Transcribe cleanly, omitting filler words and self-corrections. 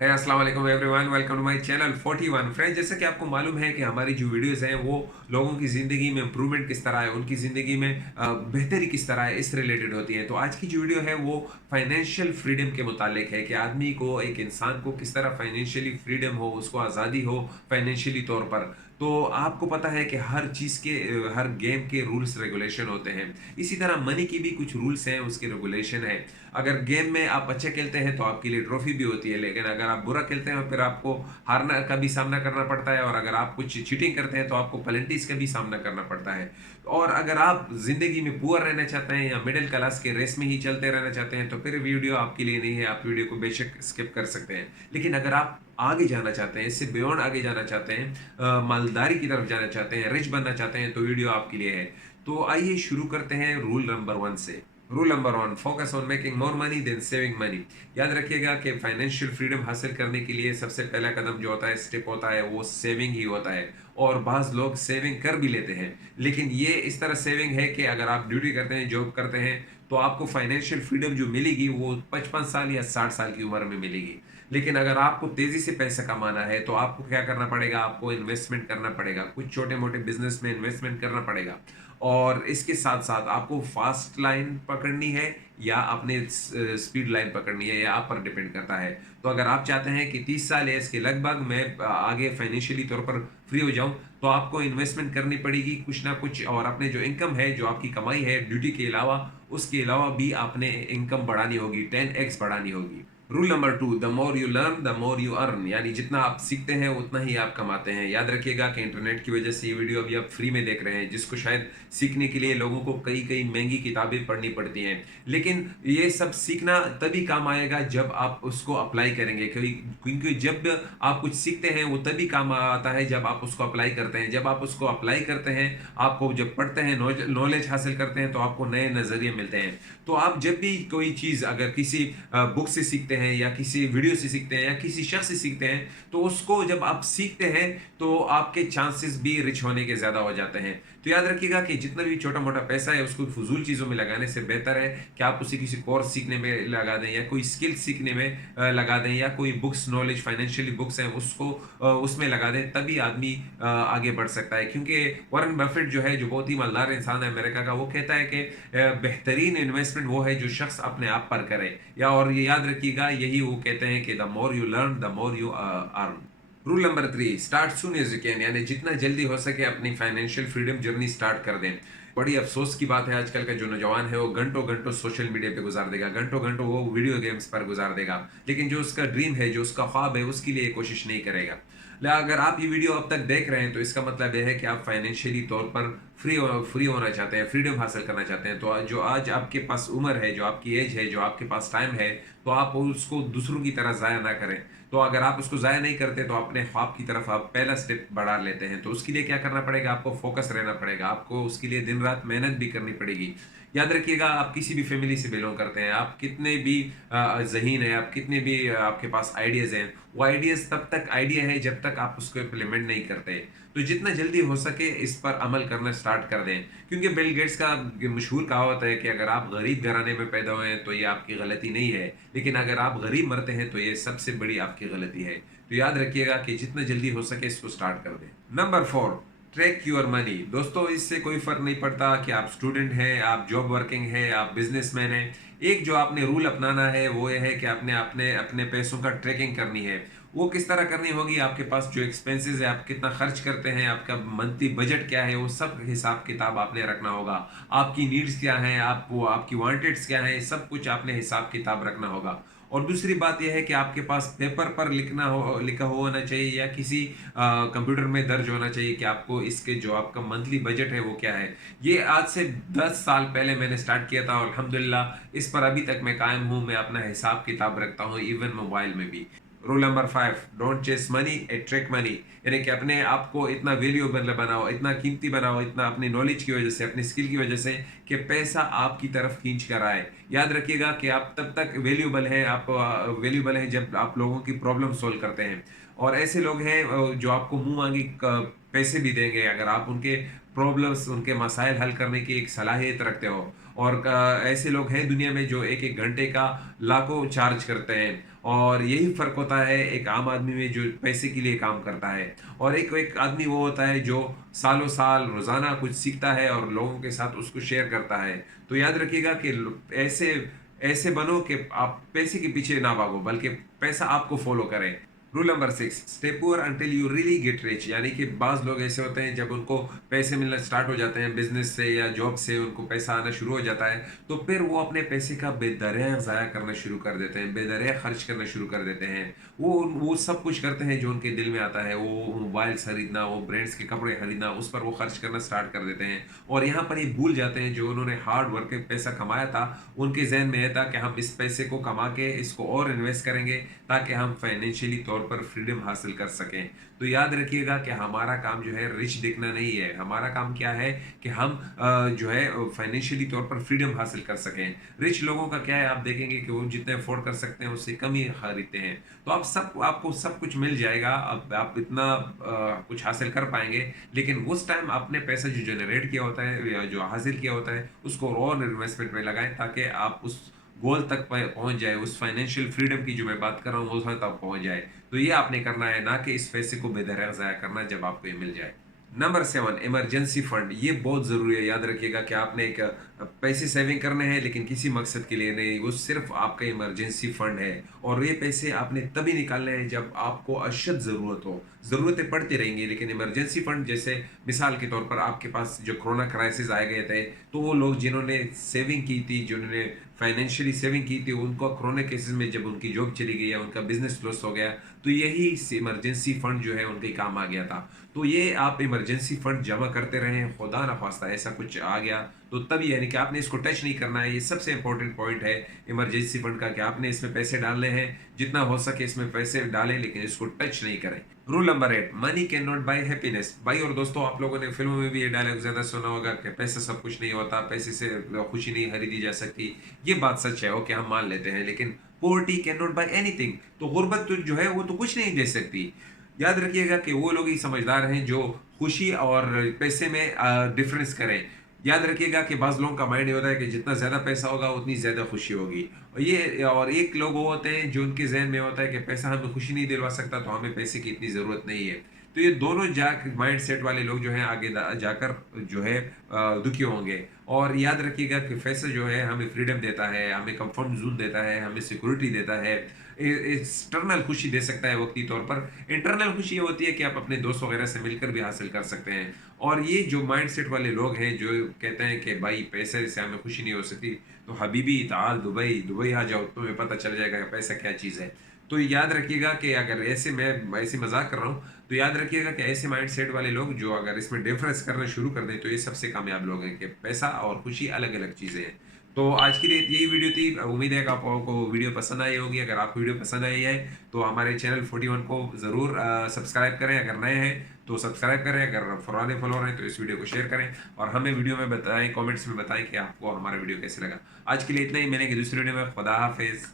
है अस्सलाम वालेकुम everyone, welcome to my channel 41 friends. जैसा कि आपको मालूम है कि हमारी जो वीडियोस हैं वो लोगों की ज़िंदगी में इम्प्रूवमेंट किस तरह है, उनकी ज़िंदगी में बेहतरी किस तरह है, इस रिलेटेड होती है। तो आज की जो वीडियो है वो फाइनेंशियल फ्रीडम के मुतालिक है कि आदमी को, एक इंसान को किस तरह फाइनेंशियली फ्रीडम हो, उसको आज़ादी हो फाइनेंशियली तौर पर। तो आपको पता है कि हर चीज़ के हर गेम के रूल्स रेगुलेशन होते हैं। इसी तरह मनी की भी कुछ रूल्स हैं, उसके रेगुलेशन है। अगर गेम में आप अच्छे खेलते हैं तो आपके लिए ट्रॉफी भी होती है, लेकिन अगर आप बुरा खेलते हैं फिर आपको हारना का भी सामना करना पड़ता है, और अगर आप कुछ चीटिंग करते हैं तो आपको पेनल्टीज का भी सामना करना पड़ता है। और अगर आप जिंदगी में पुअर रहना चाहते हैं या मिडिल क्लास के रेस में ही चलते रहना चाहते हैं तो फिर वीडियो आपके लिए नहीं है, आप वीडियो को बेशक स्किप कर सकते हैं। लेकिन अगर आप आगे जाना चाहते हैं, इससे बियॉन्ड आगे जाना चाहते हैं, मालदारी की तरफ जाना चाहते हैं, रिच बनना चाहते हैं, तो वीडियो आपके लिए है। तो आइए शुरू करते हैं रूल नंबर 1 से। Rule number 1, focus on making more money than saving money. याद रखिएगा कि फाइनेंशियल फ्रीडम हासिल करने के लिए सबसे पहला कदम जो होता है, स्टेप होता है, वो सेविंग ही होता है। और बाज़ लोग सेविंग कर भी लेते हैं, लेकिन ये इस तरह सेविंग है कि अगर आप ड्यूटी करते हैं, जॉब करते हैं, तो आपको फाइनेंशियल फ्रीडम जो मिलेगी वो 55 साल या 60 साल की उम्र में मिलेगी। लेकिन अगर आपको तेज़ी से पैसा कमाना है तो आपको क्या करना पड़ेगा, आपको इन्वेस्टमेंट करना पड़ेगा, कुछ छोटे मोटे बिजनेस में इन्वेस्टमेंट करना पड़ेगा। और इसके साथ साथ आपको फास्ट लाइन पकड़नी है या अपने स्पीड लाइन पकड़नी है, या आप पर डिपेंड करता है। तो अगर आप चाहते हैं कि 30 साल या इसके लगभग मैं आगे फाइनेंशियली तौर पर फ्री हो जाऊं, तो आपको इन्वेस्टमेंट करनी पड़ेगी कुछ ना कुछ, और अपने जो इनकम है, जो आपकी कमाई है ड्यूटी के अलावा, उसके अलावा भी आपने इनकम बढ़ानी होगी, 10x बढ़ानी होगी। Rule number 2, the more you learn the more you earn, यानी जितना आप सीखते हैं उतना ही आप कमाते हैं। याद रखिएगा कि इंटरनेट की वजह से ये वीडियो अभी आप फ्री में देख रहे हैं, जिसको शायद सीखने के लिए लोगों को कई कई महंगी किताबें पढ़नी पड़ती हैं। लेकिन ये सब सीखना तभी काम आएगा जब आप उसको अप्लाई करेंगे, क्योंकि जब आप कुछ सीखते हैं वो तभी काम आता है जब आप उसको अप्लाई करते हैं। जब आप उसको अप्लाई करते हैं, आपको जब पढ़ते हैं, नॉलेज हासिल करते हैं, तो आपको नए नज़रिए मिलते हैं। तो आप जब भी कोई चीज़ अगर किसी बुक से सीखते हैं या किसी वीडियो से सीखते हैं या किसी शख्स से सीखते हैं, तो उसको जब आप सीखते हैं तो आपके चांसेस भी रिच होने के ज़्यादा हो जाते हैं। तो याद रखिएगा कि जितना भी छोटा मोटा पैसा है उसको फजूल चीज़ों में लगाने से बेहतर है कि आप उसे किसी कोर्स सीखने में लगा दें, या कोई स्किल सीखने में लगा दें, या कोई बुक्स, नॉलेज फाइनेंशियली बुक्स हैं उसको उसमें लगा दें, तभी आदमी आगे बढ़ सकता है। क्योंकि वॉरेन बफेट जो है, जो बहुत ही मालदार इंसान है अमेरिका का, वो कहता है कि बेहतरीन इन्वेस्टमेंट वो है जो शख्स अपने आप पर करे। या और ये याद रखिएगा, यही वो कहते हैं कि the more you learn the more you earn. Rule number 3, start soon as you can, यानी जितना जल्दी हो सके अपनी फाइनेंशियल फ्रीडम जर्नी स्टार्ट कर दें। बड़ी अफसोस की बात है, आजकल का जो नौजवान है वो घंटों घंटों सोशल मीडिया पे गुजार देगा, घंटों घंटों वो वीडियो गेम्स पर गुजार देगा, लेकिन जो उसका ड्रीम है, जो उसका ख्वाब है, उसके लिए कोशिश नहीं करेगा। अगर आप ये वीडियो अब तक देख रहे हैं तो इसका मतलब यह है कि आप फाइनेंशियली तौर पर फ्री होना चाहते हैं, फ्रीडम हासिल करना चाहते हैं। तो जो आज आपके पास उम्र है, जो आपकी एज है, जो आपके पास टाइम है, तो आप उसको दूसरों की तरह ज़ाया ना करें। तो अगर आप उसको ज़ाया नहीं करते तो अपने ख्वाब की तरफ आप पहला स्टेप बढ़ा लेते हैं। तो उसके लिए क्या करना पड़ेगा, आपको फोकस रहना पड़ेगा, आपको उसके लिए दिन रात मेहनत भी करनी पड़ेगी। याद रखिएगा, आप किसी भी फैमिली से बिलोंग करते हैं, आप कितने भी ज़हीन है, आप कितने भी आपके पास आइडियाज़ हैं, वो आइडियाज़ तब तक आइडिया है जब तक आप उसको इम्प्लीमेंट नहीं करते। तो जितना जल्दी हो सके इस पर अमल करना स्टार्ट कर दें। क्योंकि बिल गेट्स का मशहूर कहावत है कि अगर आप गरीब घराने में पैदा हुए हैं तो ये आपकी गलती नहीं है, लेकिन अगर आप गरीब मरते हैं तो ये सबसे बड़ी आपकी गलती है। तो याद रखिएगा कि जितना जल्दी हो सके इसको स्टार्ट कर दें। Number 4, track your money. दोस्तों, इससे कोई फर्क नहीं पड़ता कि आप स्टूडेंट हैं, आप जॉब वर्किंग हैं, आप बिजनेसमैन हैं। एक जो आपने रूल अपनाना है वो ये है कि आपने अपने अपने पैसों का ट्रैकिंग करनी है। वो किस तरह करनी होगी, आपके पास जो एक्सपेंसेस है, आप कितना खर्च करते हैं, आपका मंथली बजट क्या है, वो सब हिसाब किताब आपने रखना होगा। आपकी नीड्स क्या हैं, आपकी वांटेड्स क्या हैं, सब कुछ आपने हिसाब किताब रखना होगा। और दूसरी बात यह है कि आपके पास पेपर पर लिखा हुआ होना चाहिए, या किसी कंप्यूटर में दर्ज होना चाहिए कि आपको इसके जो आपका मंथली बजट है वो क्या है। ये आज से 10 साल पहले मैंने स्टार्ट किया था और अल्हम्दुलिल्लाह इस पर अभी तक मैं कायम हूँ। मैं अपना हिसाब किताब रखता हूँ, इवन मोबाइल में भी। Rule number 5, don't chase money, attract money. यानी कि अपने आप को इतना वैल्यूएबल बनाओ, इतना कीमती बनाओ, इतना अपनी नॉलेज की वजह से, अपनी स्किल की वजह से, कि पैसा आपकी तरफ खींच कर आए। याद रखिएगा कि आप तब तक वैल्यूएबल हैं, आप वैल्यूएबल हैं जब आप लोगों की प्रॉब्लम सॉल्व करते हैं। और ऐसे लोग हैं जो आपको मुंह मांगी पैसे भी देंगे अगर आप उनके प्रॉब्लम्स, उनके मसाइल हल करने की एक सलाहियत रखते हो। और ऐसे लोग हैं दुनिया में जो एक एक घंटे का लाखों चार्ज करते हैं। और यही फ़र्क होता है एक आम आदमी में जो पैसे के लिए काम करता है, और एक एक आदमी वो होता है जो सालों साल रोज़ाना कुछ सीखता है और लोगों के साथ उसको शेयर करता है। तो याद रखिएगा कि ऐसे ऐसे बनो कि आप पैसे के पीछे ना भागो, बल्कि पैसा आपको फ़ॉलो करे। Rule number 6, stay poor until you really get rich. यानी कि बाज़ लोग ऐसे होते हैं, जब उनको पैसे मिलना स्टार्ट हो जाते हैं बिज़नेस से या जॉब से, उनको पैसा आना शुरू हो जाता है, तो फिर वो अपने पैसे का बेदरिया ज़ाया करना शुरू कर देते हैं, बेदरिया खर्च करना शुरू कर देते हैं। वो सब कुछ करते हैं जो उनके दिल में आता है, वो मोबाइल्स खरीदना, वो ब्रांड्स के कपड़े खरीदना, उस पर वो खर्च करना स्टार्ट कर देते हैं। और यहाँ पर ये भूल जाते हैं जो उन्होंने हार्ड वर्क के पैसा कमाया था, उनके ज़हन में ये था कि हम इस पैसे को कमा के इसको और इन्वेस्ट करेंगे ताकि हम फाइनेंशियली तौर पर फ्रीडम हासिल कर सकें। तो याद रखिएगा कि हमारा काम जो है रिच दिखना नहीं है, हमारा काम क्या है कि हम जो है फाइनेंशियली तौर पर फ्रीडम हासिल कर सकें। रिच लोगों का क्या है, आप देखेंगे कि वो जितने अफोर्ड कर सकते हैं उससे कम ही खरीदते हैं। तो आपको सब कुछ मिल जाएगा, अब आप इतना कुछ हासिल कर पाएँगे, लेकिन उस टाइम आपने पैसा जो जनरेट किया होता है या जो हासिल किया होता है, उसको और इन्वेस्टमेंट में लगाएँ ताकि आप उस गोल तक पहुँच जाए, उस फाइनेंशियल फ्रीडम की जो मैं बात कर रहा हूँ, वहाँ तक पहुँच जाए। तो ये आपने करना है, ना कि इस पैसे को बेदरिया ज़ाया करना जब आपको ये मिल जाए। Number 7, emergency fund. ये बहुत ज़रूरी है, याद रखिएगा कि आपने एक पैसे सेविंग करने हैं, लेकिन किसी मकसद के लिए नहीं, वो सिर्फ़ आपका इमरजेंसी फंड है, और ये पैसे आपने तभी निकालने हैं जब आपको अशद ज़रूरत हो। ज़रूरतें पड़ती रहेंगी, लेकिन इमरजेंसी फंड, जैसे मिसाल के तौर पर आपके पास जो कोरोना क्राइसिस आ गए थे, तो वो लोग जिन्होंने सेविंग की थी, जिन्होंने फाइनेंशियली सेविंग की थी, उनको कोरोना केसेस में जब उनकी जॉब चली गई या उनका बिज़नेस लॉस हो गया, तो यही इमरजेंसी फंड जो है उनके काम आ गया था। तो ये आप इमरजेंसी फंड जमा करते रहें, खुदा ना ख़ास्ता ऐसा कुछ आ गया तो तभी, यानी कि आपने इसको टच नहीं करना है। ये सबसे इंपॉर्टेंट पॉइंट है इमरजेंसी फंड का, कि आपने इसमें पैसे डालने हैं, जितना हो सके इसमें पैसे डालें, लेकिन इसको टच नहीं करें। Rule number 8, money cannot buy happiness. भाई और दोस्तों, आप लोगों ने फिल्मों में भी ये डायलॉग ज़्यादा सुना होगा कि पैसा सब कुछ नहीं होता, पैसे से खुशी नहीं खरीदी जा सकती। ये बात सच है, ओके, हम मान लेते हैं, लेकिन poverty cannot buy anything. तो गुर्बत तो जो है वो तो कुछ नहीं दे सकती। याद रखिएगा कि वो लोग ही समझदार हैं जो खुशी और पैसे में डिफरेंस करें। याद रखिएगा कि बाज़ लोगों का माइंड ये होता है कि जितना ज़्यादा पैसा होगा उतनी ज़्यादा खुशी होगी, और एक लोग वो होते हैं जो उनके ज़हन में होता है कि पैसा हमें खुशी नहीं दिलवा सकता, तो हमें पैसे की इतनी ज़रूरत नहीं है। तो ये दोनों माइंड सेट वाले लोग जो हैं आगे जाकर जो है दुखी होंगे। और याद रखिएगा कि पैसा जो है हमें फ्रीडम देता है, हमें कंफर्ट जोन देता है, हमें सिक्योरिटी देता है, एक्सटर्नल खुशी दे सकता है वक्ती तौर पर। इंटरनल खुशी ये होती है कि आप अपने दोस्त वगैरह से मिलकर भी हासिल कर सकते हैं। और ये जो माइंडसेट वाले लोग हैं जो कहते हैं कि भाई पैसे से हमें खुशी नहीं हो सकती, तो हबीबी ताल दुबई, दुबई आ जाओ, तुम्हें पता चल जाएगा कि पैसा क्या चीज़ है। तो याद रखिएगा कि अगर मैं ऐसे मजाक कर रहा हूँ, तो याद रखिएगा कि ऐसे माइंडसेट वाले लोग जो अगर इसमें डिफरेंस करना शुरू कर दें, तो ये सबसे कामयाब लोग हैं, कि पैसा और खुशी अलग अलग चीज़ें हैं। तो आज के लिए यही वीडियो थी। उम्मीद है कि आपको वीडियो पसंद आई होगी। अगर आपको वीडियो पसंद आई है तो हमारे चैनल 41 को ज़रूर सब्सक्राइब करें। अगर नए हैं तो सब्सक्राइब करें, अगर पुराने फॉलोअर हैं तो इस वीडियो को शेयर करें, और हमें वीडियो में बताएं, कमेंट्स में बताएं कि आपको हमारा वीडियो कैसे लगा। आज के लिए इतना ही, मिलेंगे दूसरी वीडियो में। खुदा हाफिज़।